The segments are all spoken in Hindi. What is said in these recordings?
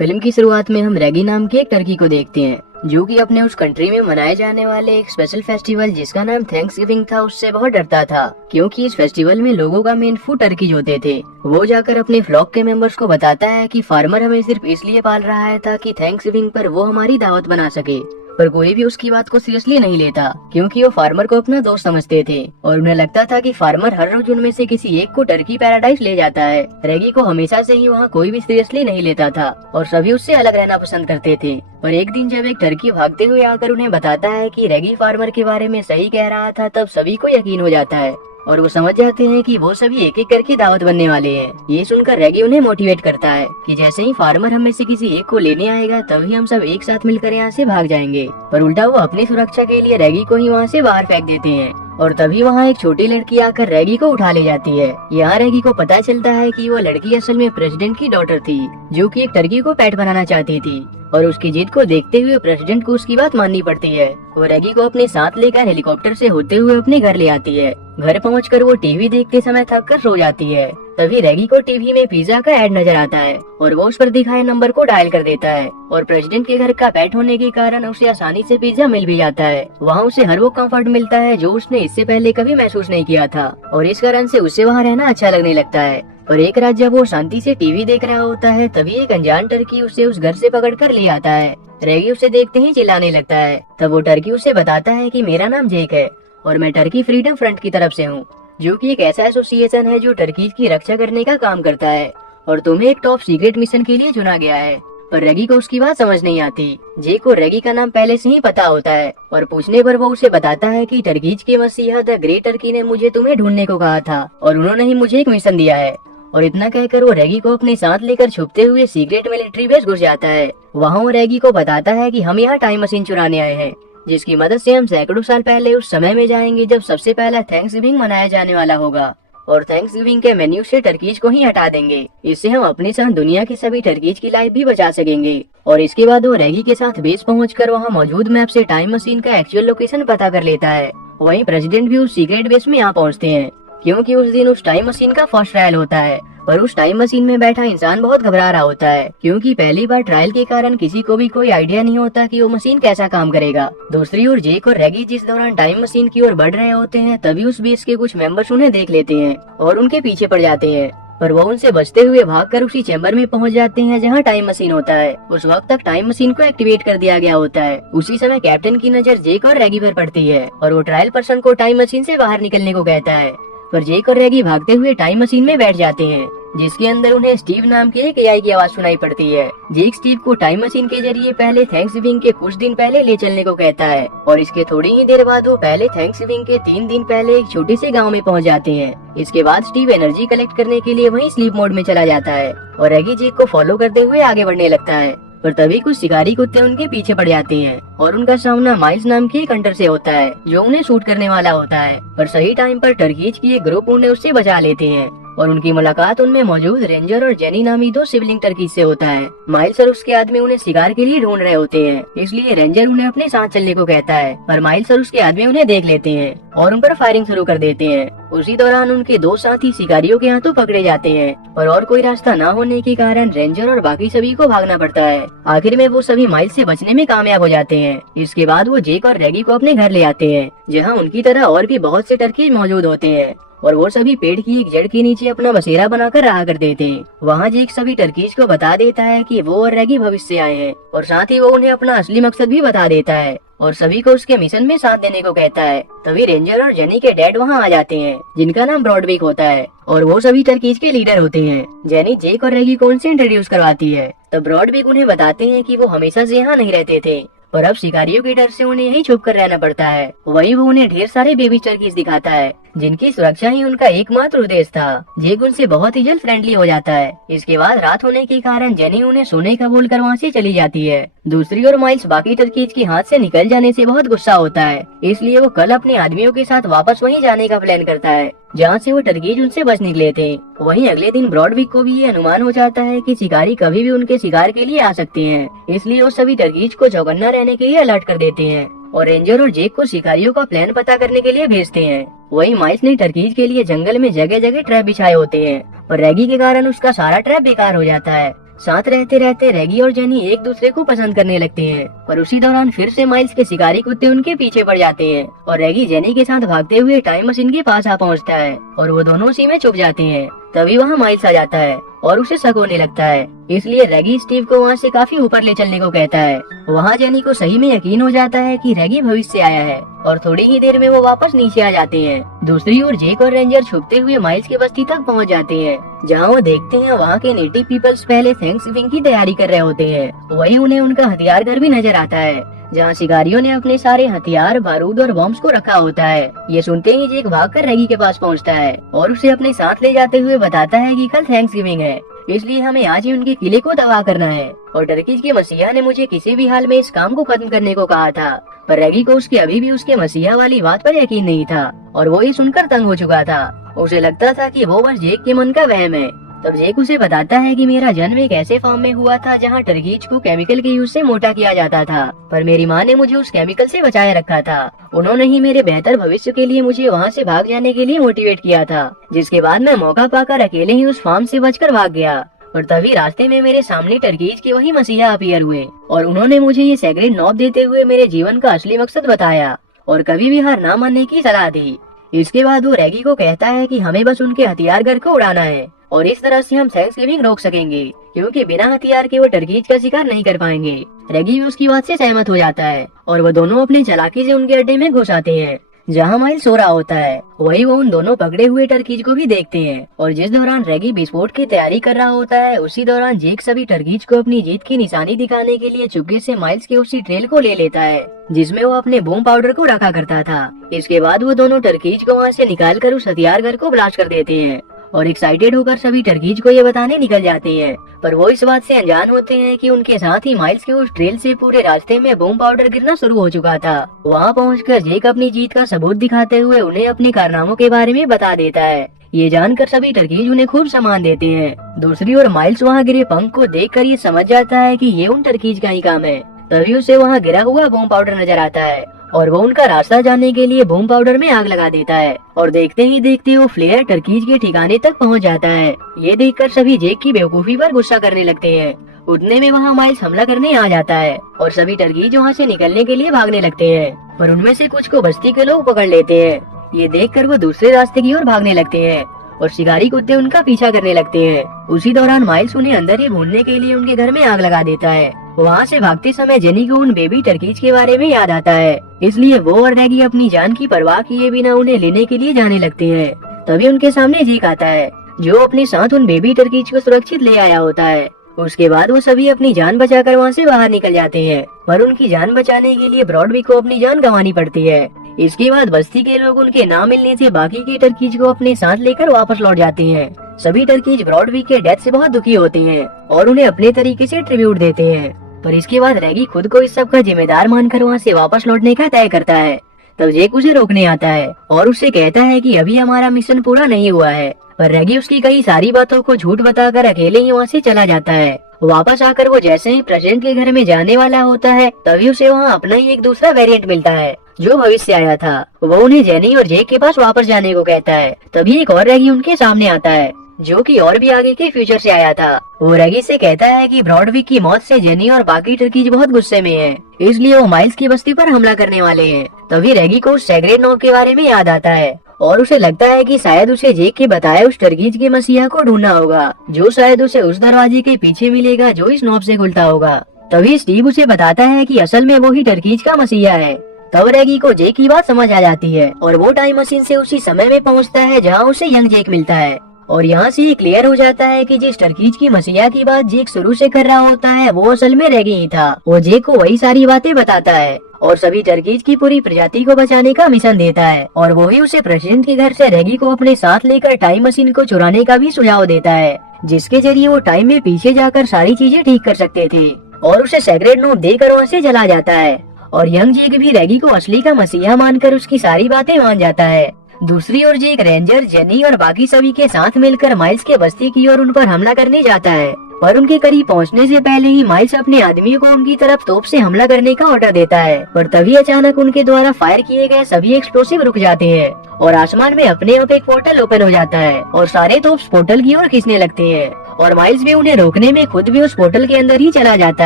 फिल्म की शुरुआत में हम रेगी नाम के एक टर्की को देखते हैं जो कि अपने उस कंट्री में मनाए जाने वाले एक स्पेशल फेस्टिवल जिसका नाम थैंक्सगिविंग था उससे बहुत डरता था, क्योंकि इस फेस्टिवल में लोगों का मेन फूड टर्कीज होते थे। वो जाकर अपने फ्लॉक के मेंबर्स को बताता है कि फार्मर हमें सिर्फ इसलिए पाल रहा है ताकि थैंक्सगिविंग पर वो हमारी दावत बना सके। पर कोई भी उसकी बात को सीरियसली नहीं लेता, क्योंकि वो फार्मर को अपना दोस्त समझते थे और उन्हें लगता था कि फार्मर हर रोज उनमें से किसी एक को टर्की पैराडाइज ले जाता है। रेगी को हमेशा से ही वहाँ कोई भी सीरियसली नहीं लेता था और सभी उससे अलग रहना पसंद करते थे। पर एक दिन जब एक टर्की भागते हुए आकर उन्हें बताता है कि रेगी फार्मर के बारे में सही कह रहा था, तब सभी को यकीन हो जाता है और वो समझ जाते हैं कि वो सभी एक एक करके दावत बनने वाले हैं। ये सुनकर रेगी उन्हें मोटिवेट करता है कि जैसे ही फार्मर हम में से किसी एक को लेने आएगा तभी हम सब एक साथ मिलकर यहाँ से भाग जाएंगे। पर उल्टा वो अपनी सुरक्षा के लिए रेगी को ही वहाँ से बाहर फेंक देते हैं और तभी वहाँ एक छोटी लड़की आकर रेगी को उठा ले जाती है। यहाँ रेगी को पता चलता है कि वो लड़की असल में प्रेसिडेंट की डॉटर थी जो कि एक टर्की को पेट बनाना चाहती थी और उसकी जिद को देखते हुए प्रेसिडेंट को उसकी बात माननी पड़ती है। वो रेगी को अपने साथ लेकर हेलीकॉप्टर से होते हुए अपने घर ले आती है। घर पहुंचकर वो टीवी देखते समय थक कर सो जाती है। तभी रेगी को टीवी में पिज्जा का ऐड नजर आता है और वो उस पर दिखाए नंबर को डायल कर देता है और प्रेसिडेंट के घर का पेट होने के कारण उसे आसानी से पिज्जा मिल भी जाता है। वहाँ उसे हर वो कंफर्ट मिलता है जो उसने इससे पहले कभी महसूस नहीं किया था और इस कारण से उसे वहाँ रहना अच्छा लगने लगता है। और एक रात जब वो शांति से टीवी देख रहा होता है तभी एक अनजान टर्की उसे उस घर से पकड़ कर ले आता है। रेगी उसे देखते ही चिल्लाने लगता है। तब वो टर्की उसे बताता है कि मेरा नाम जेक है और मैं टर्की फ्रीडम फ्रंट की तरफ से हूँ, जो कि एक ऐसा एसोसिएशन है जो टर्की की रक्षा करने का काम करता है और तुम्हें एक टॉप सीक्रेट मिशन के लिए चुना गया है। पर रेगी को उसकी बात समझ नहीं आती। जेक को रेगी का नाम पहले से ही पता होता है और पूछने पर वो उसे बताता है कि टर्कीज के मसीहा द ग्रेट टर्की ने मुझे तुम्हें ढूंढने को कहा था और उन्होंने ही मुझे एक मिशन दिया है। और इतना कहकर वो रेगी को अपने साथ लेकर छुपते हुए सीक्रेट मिलिट्री बेस घुस जाता है। वहाँ वो रेगी को बताता है कि हम यहाँ टाइम मशीन चुराने आए हैं, जिसकी मदद से हम सैकड़ों साल पहले उस समय में जाएंगे जब सबसे पहला थैंक्सगिविंग मनाया जाने वाला होगा और थैंक्सगिविंग के मेन्यू से टर्कीज को ही हटा देंगे। इससे हम अपने साथ दुनिया के सभी टर्कीज की लाइफ भी बचा सकेंगे। और इसके बाद वो रेगी के साथ बेस पहुंचकर वहां मौजूद मैप से टाइम मशीन का एक्चुअल लोकेशन पता कर लेता है। वहीं प्रेसिडेंट भी उस सीक्रेट बेस में यहाँ पहुँचते हैं, क्योंकि उस दिन उस टाइम मशीन का फर्स्ट ट्रायल होता है। पर उस टाइम मशीन में बैठा इंसान बहुत घबरा रहा होता है, क्योंकि पहली बार ट्रायल के कारण किसी को भी कोई आइडिया नहीं होता कि वो मशीन कैसा काम करेगा। दूसरी ओर जेक और रेगी जिस दौरान टाइम मशीन की ओर बढ़ रहे होते हैं तभी उस बेस के कुछ मेंबर्स उन्हें देख लेते हैं और उनके पीछे पड़ जाते हैं। पर वो उनसे बचते हुए भागकर उसी चैम्बर में पहुंच जाते हैं जहां टाइम मशीन होता है। उस वक्त तक टाइम मशीन को एक्टिवेट कर दिया गया होता है। उसी समय कैप्टन की नजर जेक और रेगी पर पड़ती है और वो ट्रायल पर्सन को टाइम मशीन से बाहर निकलने को कहता है। पर जेक और रेगी भागते हुए टाइम मशीन में बैठ जाते हैं, जिसके अंदर उन्हें स्टीव नाम के एक एआई की आवाज सुनाई पड़ती है। जेक स्टीव को टाइम मशीन के जरिए पहले थैंक्सगिविंग के कुछ दिन पहले ले चलने को कहता है और इसके थोड़ी ही देर बाद वो पहले थैंक्सगिविंग के 3 दिन पहले एक छोटे से गांव में पहुंच जाते हैं। इसके बाद स्टीव एनर्जी कलेक्ट करने के लिए वहीं स्लीप मोड में चला जाता है और रेगी जेक को फॉलो करते हुए आगे बढ़ने लगता है। पर तभी कुछ शिकारी कुत्ते उनके पीछे पड़ जाते हैं और उनका सामना माइल्स नाम के एक हंटर से होता है जो उन्हें शूट करने वाला होता है। पर सही टाइम पर टर्कीज की एक ग्रुप उन्हें उससे बचा लेते हैं और उनकी मुलाकात उनमें मौजूद रेंजर और जेनी नामी 2 सिबलिंग टर्कीज से होता है। माइल्स और उसके आदमी उन्हें शिकार के लिए ढूंढ रहे होते हैं, इसलिए रेंजर उन्हें अपने साथ चलने को कहता है। पर माइल्स और उसके आदमी उन्हें देख लेते हैं और उन पर फायरिंग शुरू कर देते हैं। उसी दौरान उनके 2 साथी शिकारियों के हाथों पकड़े जाते हैं और कोई रास्ता न होने के कारण रेंजर और बाकी सभी को भागना पड़ता है। आखिर में वो सभी माइल्स से बचने में कामयाब हो जाते हैं। इसके बाद वो जेक और रेगी को अपने घर ले आते हैं, जहाँ उनकी तरह और भी बहुत से टर्कीज मौजूद होते हैं और वो सभी पेड़ की एक जड़ के नीचे अपना बसेरा बनाकर रहा करते थे। वहाँ जेक सभी टर्कीज को बता देता है कि वो और रेगी भविष्य से आए हैं और साथ ही वो उन्हें अपना असली मकसद भी बता देता है और सभी को उसके मिशन में साथ देने को कहता है। तभी रेंजर और जेनी के डैड वहाँ आ जाते हैं, जिनका नाम ब्रॉडविक होता है और वो सभी टर्कीज के लीडर होते हैं। जेनी जेक और रेगी को उनसे इंट्रोड्यूस करवाती है। तब ब्रॉडविक उन्हें बताते हैं कि वो हमेशा से यहाँ नहीं रहते थे और अब शिकारियों के डर से उन्हें यहीं छुप कर रहना पड़ता है। वहीं वो उन्हें ढेर सारे बेबी टर्कीज दिखाता है, जिनकी सुरक्षा ही उनका एकमात्र उद्देश्य था। जेक उनसे बहुत ही जल्द फ्रेंडली हो जाता है। इसके बाद रात होने के कारण जेनी उन्हें सोने का बोलकर वहाँ से चली जाती है। दूसरी ओर माइल्स बाकी टर्कीज के हाथ से निकल जाने से बहुत गुस्सा होता है, इसलिए वो कल अपने आदमियों के साथ वापस वहीं जाने का प्लान करता है जहाँ से वो टर्कीज उनसे बच निकले थे। वहीं अगले दिन ब्रॉडविक को भी ये अनुमान हो जाता है कि शिकारी कभी भी उनके शिकार के लिए आ सकते हैं, इसलिए वो सभी टर्कीज को चौकन्ना रहने के लिए अलर्ट कर देते हैं और रेंजर और जेक को शिकारियों का प्लान पता करने के लिए भेजते हैं। वहीं माइल्स ने टर्कीज के लिए जंगल में जगह जगह ट्रैप बिछाए होते हैं और रेगी के कारण उसका सारा ट्रैप बेकार हो जाता है। साथ रहते रहते रेगी और जेनी एक दूसरे को पसंद करने लगते हैं। पर उसी दौरान फिर से माइल्स के शिकारी कुत्ते उनके पीछे पड़ जाते हैं और रेगी जेनी के साथ भागते हुए टाइम मशीन के पास आ पहुंचता है और वो दोनों उसी में छुप जाते हैं। तभी वहाँ माइल्स आ जाता है और उसे शक होने लगता है, इसलिए रेगी स्टीव को वहाँ से काफी ऊपर ले चलने को कहता है। वहाँ जेनी को सही में यकीन हो जाता है कि रेगी भविष्य से आया है और थोड़ी ही देर में वो वापस नीचे आ जाते हैं। दूसरी ओर जेक और रेंजर छुपते हुए माइल्स की बस्ती तक पहुँच जाते हैं, जहाँ वो देखते हैं वहाँ के नेटिव पीपल्स पहले थैंक्सगिविंग की तैयारी कर रहे होते हैं। वहीं उन्हें उनका हथियार घर भी नजर आता है, जहाँ शिकारियों ने अपने सारे हथियार, बारूद और बॉम्ब्स को रखा होता है। ये सुनते ही जेक भागकर रेगी के पास पहुँचता है और उसे अपने साथ ले जाते हुए बताता है कि कल थैंक्सगिविंग है, इसलिए हमें आज ही उनके किले को तबाह करना है। और टर्कीज के मसीहा ने मुझे किसी भी हाल में इस काम को खत्म करने को कहा था। पर रेगी को उसके अभी भी उसके मसीहा वाली बात पर यकीन नहीं था और वो ये सुनकर तंग हो चुका था। उसे लगता था कि वो बस जेक के मन का वहम है। तब जेक उसे बताता है कि मेरा जन्म एक ऐसे फार्म में हुआ था जहाँ टर्कीज को केमिकल के यूज से मोटा किया जाता था, पर मेरी माँ ने मुझे उस केमिकल से बचाए रखा था। उन्होंने ही मेरे बेहतर भविष्य के लिए मुझे वहाँ से भाग जाने के लिए मोटिवेट किया था, जिसके बाद मैं मौका पाकर अकेले ही उस फार्म से बचकर भाग गया। और तभी रास्ते में मेरे सामने टर्कीज के वही मसीहा अपीयर हुए और उन्होंने मुझे ये सेक्रेड नॉब देते हुए मेरे जीवन का असली मकसद बताया और कभी भी हार ना मानने की सलाह दी। इसके बाद वो रेगी को कहता है कि हमें बस उनके हथियार घर को उड़ाना है और इस तरह से हम थैंक्सगिविंग रोक सकेंगे, क्योंकि बिना हथियार के वो टर्कीज का शिकार नहीं कर पाएंगे। रेगी भी उसकी बात से सहमत हो जाता है और वो दोनों अपनी चालाकी से उनके अड्डे में घुस आते हैं, जहाँ माइल्स सो रहा होता है। वही वो उन दोनों पकड़े हुए टर्कीज को भी देखते हैं और जिस दौरान रेगी विस्फोट की तैयारी कर रहा होता है, उसी दौरान जेक सभी टर्कीज को अपनी जीत की निशानी दिखाने के लिए चुपके से माइल्स के उसी ट्रेल को ले लेता है जिसमें वो अपने बूम पाउडर को रखा करता था। इसके बाद वो दोनों टर्कीज को वहाँ से निकालकर उस हथियार घर को ब्लास्ट कर देते हैं और एक्साइटेड होकर सभी टर्कीज को ये बताने निकल जाते हैं। पर वो इस बात से अनजान होते हैं कि उनके साथ ही माइल्स के उस ट्रेल से पूरे रास्ते में बूम पाउडर गिरना शुरू हो चुका था। वहाँ पहुंचकर जेक अपनी जीत का सबूत दिखाते हुए उन्हें अपने कारनामों के बारे में बता देता है। ये जानकर सभी टर्कीज उन्हें खूब सम्मान देते हैं। दूसरी ओर माइल्स वहाँ गिरे पंख को देखकर ये समझ जाता है कि ये उन टर्कीज का ही काम है। तभी उसे वहाँ गिरा हुआ बूम पाउडर नजर आता है और वो उनका रास्ता जानने के लिए बूम पाउडर में आग लगा देता है और देखते ही देखते वो फ्लेयर टर्कीज के ठिकाने तक पहुंच जाता है। ये देखकर सभी जेक की बेवकूफी पर गुस्सा करने लगते हैं। उतने में वहाँ माइल्स हमला करने आ जाता है और सभी टर्कीज वहाँ से निकलने के लिए भागने लगते हैं, पर उनमें से कुछ को बस्ती के लोग पकड़ लेते हैं। ये देखकर वो दूसरे रास्ते की ओर भागने लगते हैं और शिकारी कुत्ते उनका पीछा करने लगते हैं। उसी दौरान माइल्स उन्हें अंदर ही भूनने के लिए उनके घर में आग लगा देता है। वहाँ से भागते समय जेनी को उन बेबी टर्कीज के बारे में याद आता है, इसलिए वो और रेगी अपनी जान की परवाह किए बिना उन्हें लेने के लिए जाने लगते हैं। तभी उनके सामने जेक आता है, जो अपने साथ उन बेबी टर्कीज को सुरक्षित ले आया होता है। उसके बाद वो सभी अपनी जान बचाकर वहाँ से बाहर निकल जाते हैं, पर उनकी जान बचाने के लिए ब्रॉडवी को अपनी जान गंवानी पड़ती है। इसके बाद बस्ती के लोग उनके ना मिलने से बाकी के टर्कीज को अपने साथ लेकर वापस लौट जाते हैं। सभी टर्कीज ब्रॉडवी के डेथ से बहुत दुखी होते हैं और उन्हें अपने तरीके से ट्रिब्यूट देते हैं। पर इसके बाद रेगी खुद को इस सब का जिम्मेदार मानकर वहाँ से वापस लौटने का तय करता है। तब जेक उसे रोकने आता है और उससे कहता है कि अभी हमारा मिशन पूरा नहीं हुआ है। पर रेगी उसकी कई सारी बातों को झूठ बताकर अकेले ही वहाँ से चला जाता है। वापस आकर वो जैसे ही प्रेसिडेंट के घर में जाने वाला होता है, तभी उसे वहाँ अपना ही एक दूसरा वेरिएंट मिलता है जो भविष्य से आया था। वो उन्हें जेनी और जेक के पास वापस जाने को कहता है। तभी एक और रेगी उनके सामने आता है, जो कि और भी आगे के फ्यूचर से आया था। वो रेगी से कहता है कि ब्रॉडविक की मौत से जेनी और बाकी टर्कीज बहुत गुस्से में हैं, इसलिए वो माइल्स की बस्ती पर हमला करने वाले हैं। तभी रेगी को सेक्रेड नॉब के बारे में याद आता है और उसे लगता है कि शायद उसे जेक के बताए उस टर्कीज के मसीहा को ढूंढना होगा, जो शायद उसे उस दरवाजे के पीछे मिलेगा जो इस नॉब से खुलता होगा। तभी स्टीव उसे बताता है कि असल में वो ही टर्कीज का मसीहा है। तब रेगी को जेक की बात समझ आ जाती है और वो टाइम मशीन से उसी समय में पहुंचता है जहां उसे यंग जेक मिलता है। और यहाँ से ये क्लियर हो जाता है कि जिस टर्कीज की मसीहा की बात जेक शुरू से कर रहा होता है, वो असल में रेगी ही था। वो जेक को वही सारी बातें बताता है और सभी टर्कीज की पूरी प्रजाति को बचाने का मिशन देता है और वो ही उसे प्रेसिडेंट के घर से रेगी को अपने साथ लेकर टाइम मशीन को चुराने का भी सुझाव देता है, जिसके जरिए वो टाइम में पीछे जाकर सारी चीजें ठीक कर सकते थे। और उसे सेक्रेड नोट देकर वहाँ से चला जाता है और यंग जेक भी रेगी को असली का मसीहा मानकर उसकी सारी बातें मान जाता है। दूसरी ओर जेक रेंजर, जेनी और बाकी सभी के साथ मिलकर माइल्स के बस्ती की ओर उन पर हमला करने जाता है, पर उनके करीब पहुंचने से पहले ही माइल्स अपने आदमियों को उनकी तरफ तोप से हमला करने का ऑर्डर देता है। पर तभी अचानक उनके द्वारा फायर किए गए सभी एक्सप्लोसिव रुक जाते हैं और आसमान में अपने आप एक पोर्टल ओपन हो जाता है और सारे तोप्स पोर्टल की ओर खींचने लगते हैं और माइल्स भी उन्हें रोकने में खुद भी उस पोर्टल के अंदर ही चला जाता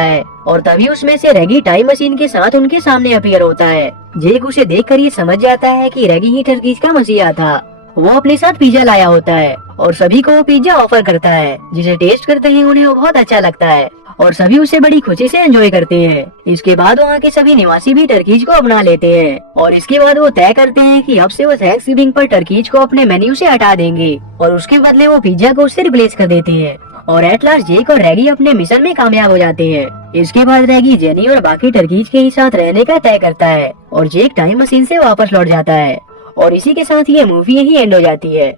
है और तभी उसमें से रेगी टाइम मशीन के साथ उनके सामने अपीयर होता है। जेक उसे देखकर ये समझ जाता है कि रेगी ही टर्कीज का मसीहा था। वो अपने साथ पिज्जा लाया होता है और सभी को वो पिज्जा ऑफर करता है, जिसे टेस्ट करते ही उन्हें वो बहुत अच्छा लगता है और सभी उसे बड़ी खुशी से एंजॉय करते हैं। इसके बाद वहाँ के सभी निवासी भी टर्कीज को अपना लेते हैं और इसके बाद वो तय करते हैं कि अब से वो थैंक्सगिविंग पर टर्कीज को अपने मेन्यू से हटा देंगे और उसके बदले वो पिज्जा को उससे रिप्लेस कर देते हैं। और एट लास्ट जेक और रेगी अपने मिशन में कामयाब हो जाते हैं। इसके बाद रेगी जेनी और बाकी टर्कीज के ही साथ रहने का तय करता है और जेक टाइम मशीन से वापस लौट जाता है और इसी के साथ ये मूवी यही एंड हो जाती है।